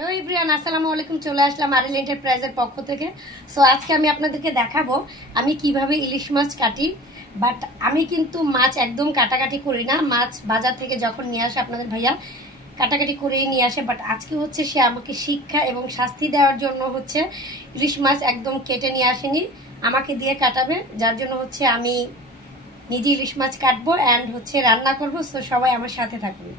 Hello everyone, আসসালামু আলাইকুম। চলে আসলাম আরএল এন্টারপ্রাইজের পক্ষ থেকে। সো আজকে আমি আপনাদেরকে দেখাবো আমি কিভাবে ইলিশ মাছ কাটি। বাট আমি কিন্তু মাছ একদম কাটাকাটি করি না। মাছ বাজার থেকে যখন নিয়ে আসে আপনাদের ভাইয়া কাটাকাটি করেই নিয়ে আসে। বাট আজকে হচ্ছে সে আমাকে শিক্ষা এবং শাস্তি দেওয়ার জন্য হচ্ছে ইলিশ মাছ একদম কেটে নিয়ে আসেনি, আমাকে দিয়ে কাটাবে। যার জন্য হচ্ছে আমি নিজে ইলিশ মাছ কাটবো অ্যান্ড হচ্ছে রান্না করবো। সো সবাই আমার সাথে থাকুন।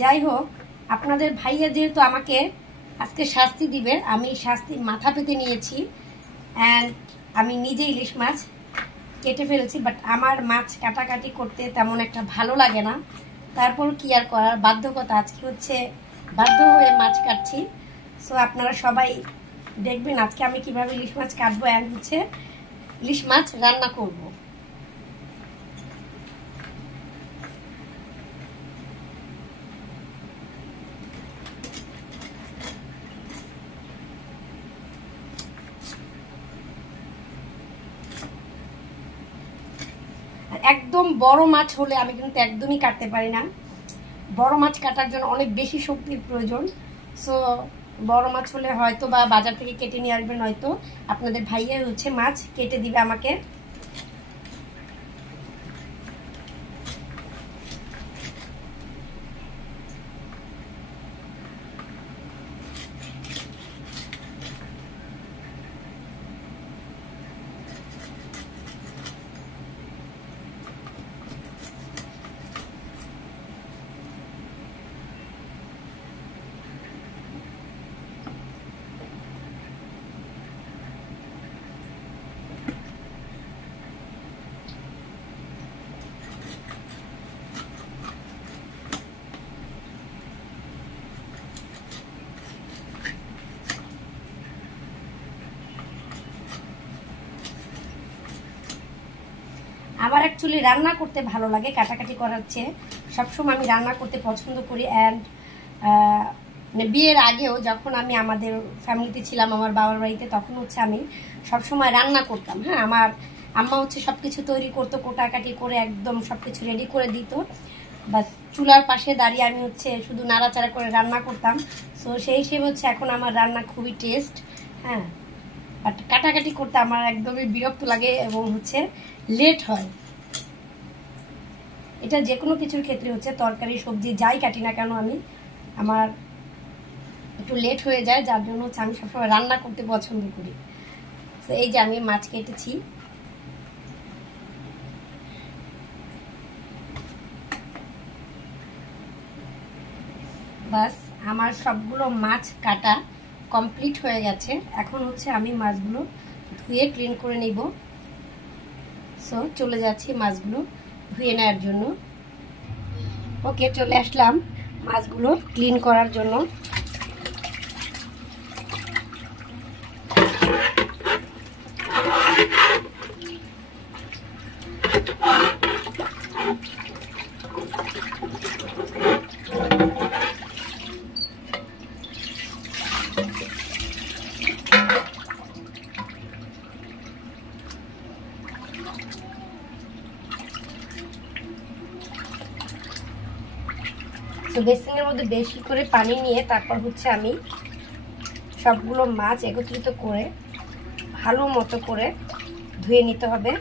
যাই হোক, আপনাদের ভাইয়া যেহেতু আমাকে আজকে শাস্তি দিবে, আমি শাস্তি মাথা পেতে নিয়েছি অ্যান্ড আমি নিজে ইলিশ মাছ কেটে ফেলেছি। বাট আমার মাছ কাটাকাটি করতে তেমন একটা ভালো লাগে না, তারপর কি আর করার, বাধ্যকতা। আজকে হচ্ছে বাধ্য হয়ে মাছ কাটছি। সো আপনারা সবাই দেখবেন আজকে আমি কিভাবে ইলিশ মাছ কাটবো অ্যান্ড হচ্ছে ইলিশ মাছ রান্না করবো। একদম বড় মাছ হলে আমি কিন্তু একদমই কাটতে পারি না। বড় মাছ কাটার জন্য অনেক বেশি শক্তির প্রয়োজন। সো বড় মাছ হলে হয়তো বা বাজার থেকে কেটে নিয়ে আসবেন, নয়তো আপনাদের ভাইয়া হচ্ছে মাছ কেটে দিবে আমাকে। আমার অ্যাকচুয়ালি রান্না করতে ভালো লাগে কাটাকাটি করার চেয়ে। সবসময় আমি রান্না করতে পছন্দ করি। অ্যান্ড বিয়ের আগেও যখন আমি আমাদের ফ্যামিলিতে ছিলাম, আমার বাবার বাড়িতে, তখন হচ্ছে আমি সবসময় রান্না করতাম। হ্যাঁ, আমার আম্মা হচ্ছে সবকিছু তৈরি করতো, কোটাকাটি করে একদম সবকিছু রেডি করে দিত। বাস চুলার পাশে দাঁড়িয়ে আমি হচ্ছে শুধু নাড়াচাড়া করে রান্না করতাম। সো সেই হিসেবে হচ্ছে এখন আমার রান্না খুবই টেস্ট। হ্যাঁ, বাট কাটাকাটি করতে আমার একদমই বিরক্ত লাগে এবং হচ্ছে লেট হয়। এটা যে কোনো কিছুর ক্ষেত্রে হচ্ছে, তরকারি সবজি যাই কাটি না কেন আমি, আমার একটু লেট হয়ে যায়। যার জন্য হচ্ছে আমি সবসময় রান্না করতে পছন্দ করি। তো এই যে আমি মাছ কেটেছি, বাস আমার সবগুলো মাছ কাটা কমপ্লিট হয়ে গেছে। এখন হচ্ছে আমি মাছগুলো ধুয়ে ক্লিন করে নিব। সো চলে যাচ্ছি মাছগুলো ধুয়ে নেওয়ার জন্য। ওকে, চলে আসলাম মাছগুলো ক্লিন করার জন্য। তো বেসিনের মধ্যে বেশি করে পানি নিয়ে তারপর হচ্ছে আমি সবগুলো মাছ একত্রিত করে ভালো মতো করে ধুয়ে নিতে হবে।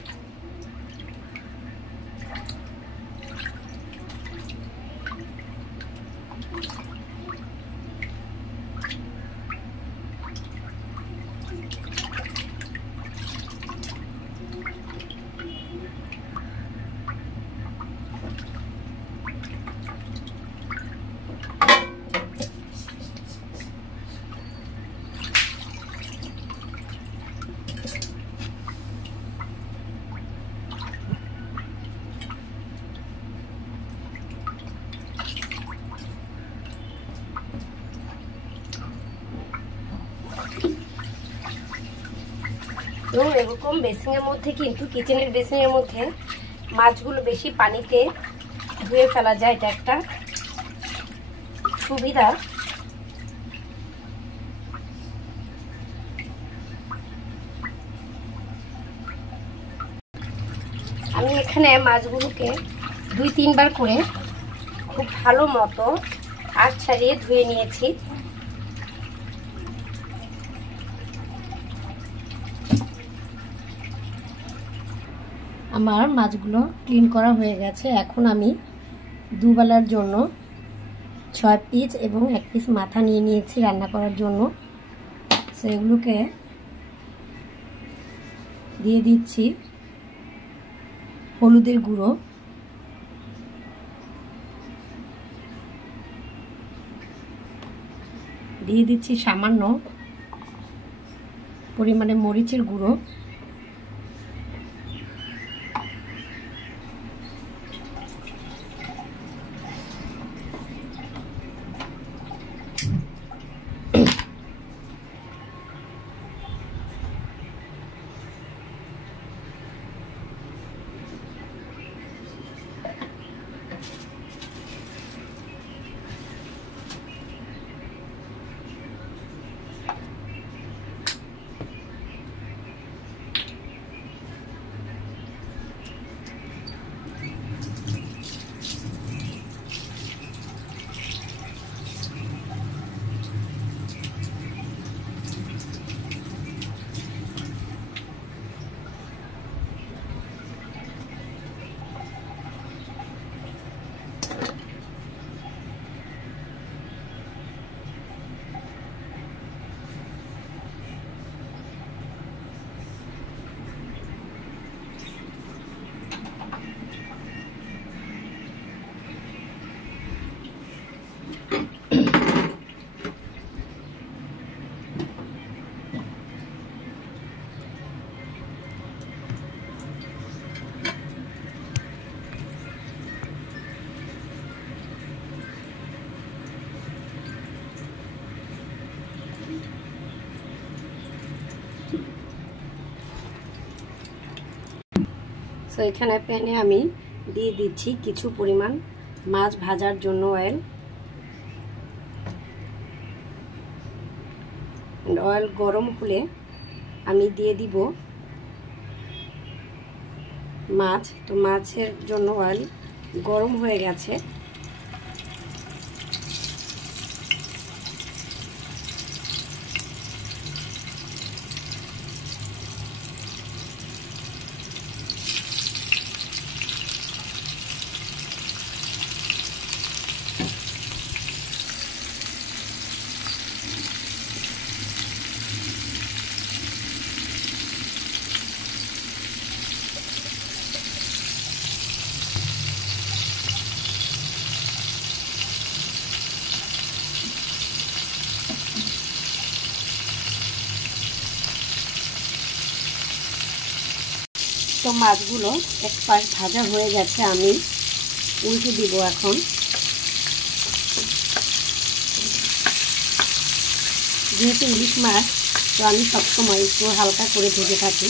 এবং এরকম বেসিনের মধ্যে কিন্তু কিচেনের বেসিনের মধ্যে মাছগুলো বেশি পানিতে ধুয়ে ফেলা যায়, এটা একটা সুবিধা। আমি এখানে মাছগুলোকে 2-3 বার করে খুব ভালো মতো আঁশ ছাড়িয়ে ধুয়ে নিয়েছি। আমার মাছগুলো ক্লিন করা হয়ে গেছে। এখন আমি দুবেলার জন্য 6 পিস এবং 1 পিস মাথা নিয়ে নিয়েছি রান্না করার জন্য। সেগুলোকে দিয়ে দিচ্ছি হলুদের গুঁড়ো, দিয়ে দিচ্ছি সামান্য পরিমাণে মরিচের গুঁড়ো, সো এখানে প্যানে আমি দিয়ে দিচ্ছি কিছু পরিমাণ মাছ ভাজার জন্য অয়েল। অয়েল গরম হলে আমি দিয়ে দিব মাছ। তো মাছের জন্য অয়েল গরম হয়ে গেছে। তো মাছগুলো এক পাশ ভাজা হয়ে গেছে, আমি উল্টে দিব এখন। যেহেতু ইলিশ মাছ, তো আমি সবসময় একটু হালকা করে ভেজে থাকি।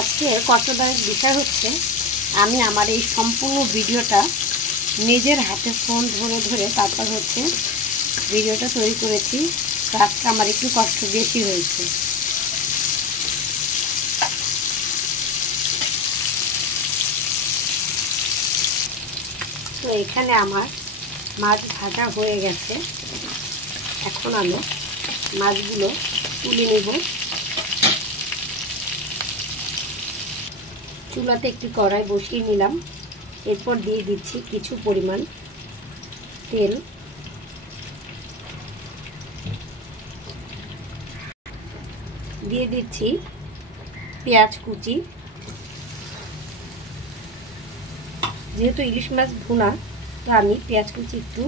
আজকের কষ্টদায়ক বিষয় হচ্ছে আমি আমার এই সম্পূর্ণ ভিডিওটা নিজের হাতে ফোন ধরে ধরে তারপর হচ্ছে ভিডিওটা তৈরি করেছি। তো আজকে আমার একটু কষ্ট বেশি হয়েছে। তো এখানে আমার মাছ ভাজা হয়ে গেছে। এখন আমি মাছগুলো তুলে নেব। চুলাতে একটি কড়াই বসিয়ে নিলাম। এরপর দিয়ে দিচ্ছি কিছু পরিমাণ তেল। দিয়ে দিচ্ছি পেঁয়াজ কুচি। যেহেতু ইলিশ মাছ ভুনা, তো আমি পেঁয়াজ কুচি একটু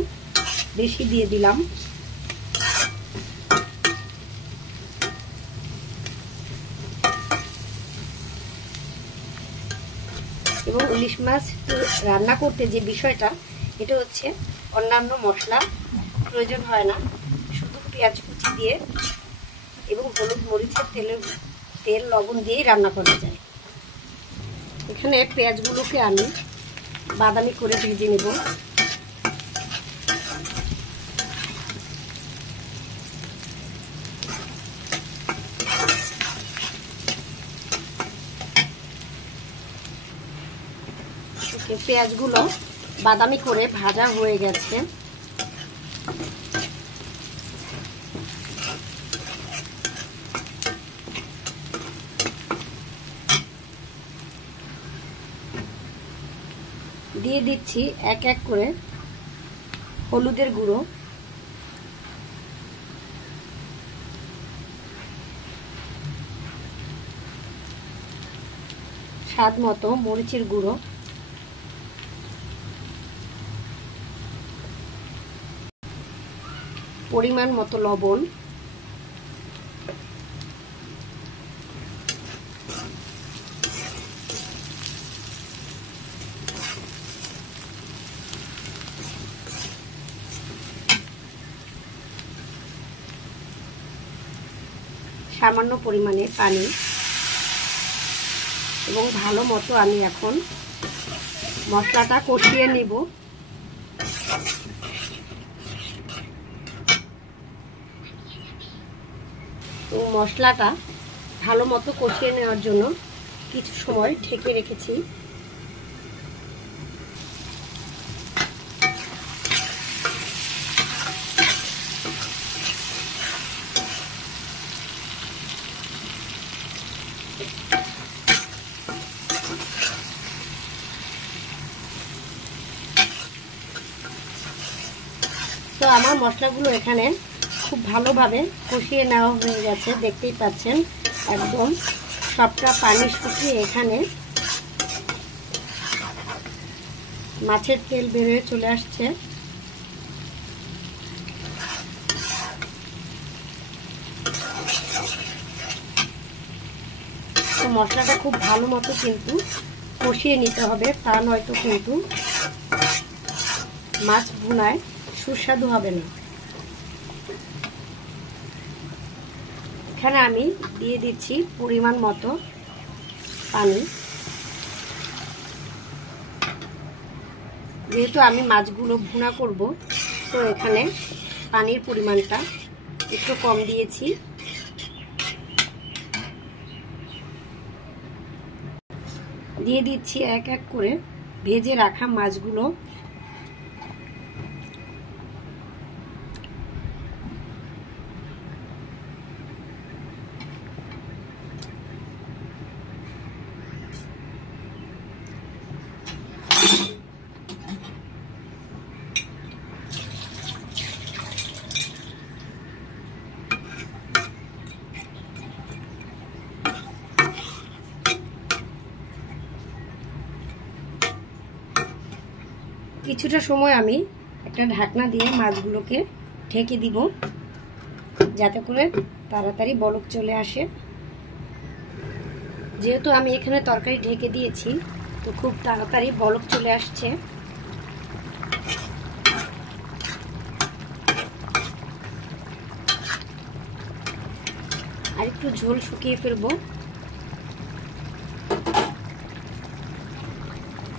বেশি দিয়ে দিলাম। এবং ইলিশ মাছ রান্না করতে যে বিষয়টা, এটা হচ্ছে অন্যান্য মশলা প্রয়োজন হয় না, শুধু পেঁয়াজ কুচি দিয়ে এবং হলুদ মরিচের তেল লবণ দিয়েই রান্না করা যায়। এখানে পেঁয়াজগুলোকে আমি বাদামি করে ভেজে নেব। পেঁয়াজগুলো বাদামি করে ভাজা হয়ে গেছে। দিয়ে দিচ্ছি এক এক করে হলুদের গুঁড়ো, স্বাদ মতো মরিচের গুঁড়ো, পরিমাণ মতো লবণ, সামান্য পরিমাণে পানি এবং ভালো মতো আমি এখন মশলাটা কষিয়ে নেব। মশলাটা ভালো মতো কষিয়ে নেওয়ার জন্য কিছু সময় ঢেকে রেখেছি। তো আমার মশলাগুলো এখানে খুব ভালোভাবে কষিয়ে নেওয়া হয়ে গেছে, দেখতেই পাচ্ছেন একদম সবটা পানি শুকিয়ে এখানে মাছের তেল বেরিয়ে চলে আসছে। তো মশলাটা খুব ভালো মতো কিন্তু কষিয়ে নিতে হবে, তা নয়তো কিন্তু মাছ ভুনায় সুস্বাদু হবে না। এখানে আমি দিয়ে দিচ্ছি পরিমাণ মতো পানি। যেহেতু আমি মাছগুলো ভুনা করব, তো এখানে পানির পরিমাণটা একটু কম দিয়েছি। দিয়ে দিচ্ছি এক এক করে ভেজে রাখা মাছগুলো। কিছুটা সময় আমি একটা ঢাকনা দিয়ে মাছগুলোকে ঢেকে দিব, যাতে করে তাড়াতাড়ি বলক চলে আসে। যেহেতু আমি এখানে তরকারি ঢেকে দিয়েছি, তো খুব তাড়াতাড়ি বলক চলে আসছে। আর একটু ঝোল শুকিয়ে ফেলবো।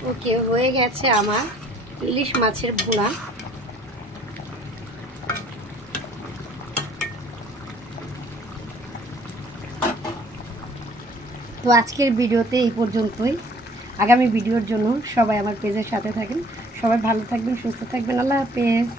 ওকে, হয়ে গেছে আমার ইলিশ মাছের ভুনা। তো আজকের ভিডিওতে এই পর্যন্তই। আগামী ভিডিওর জন্য সবাই আমার পেজের সাথে থাকেন। সবাই ভালো থাকবেন, সুস্থ থাকবেন। আল্লাহ হাফেজ।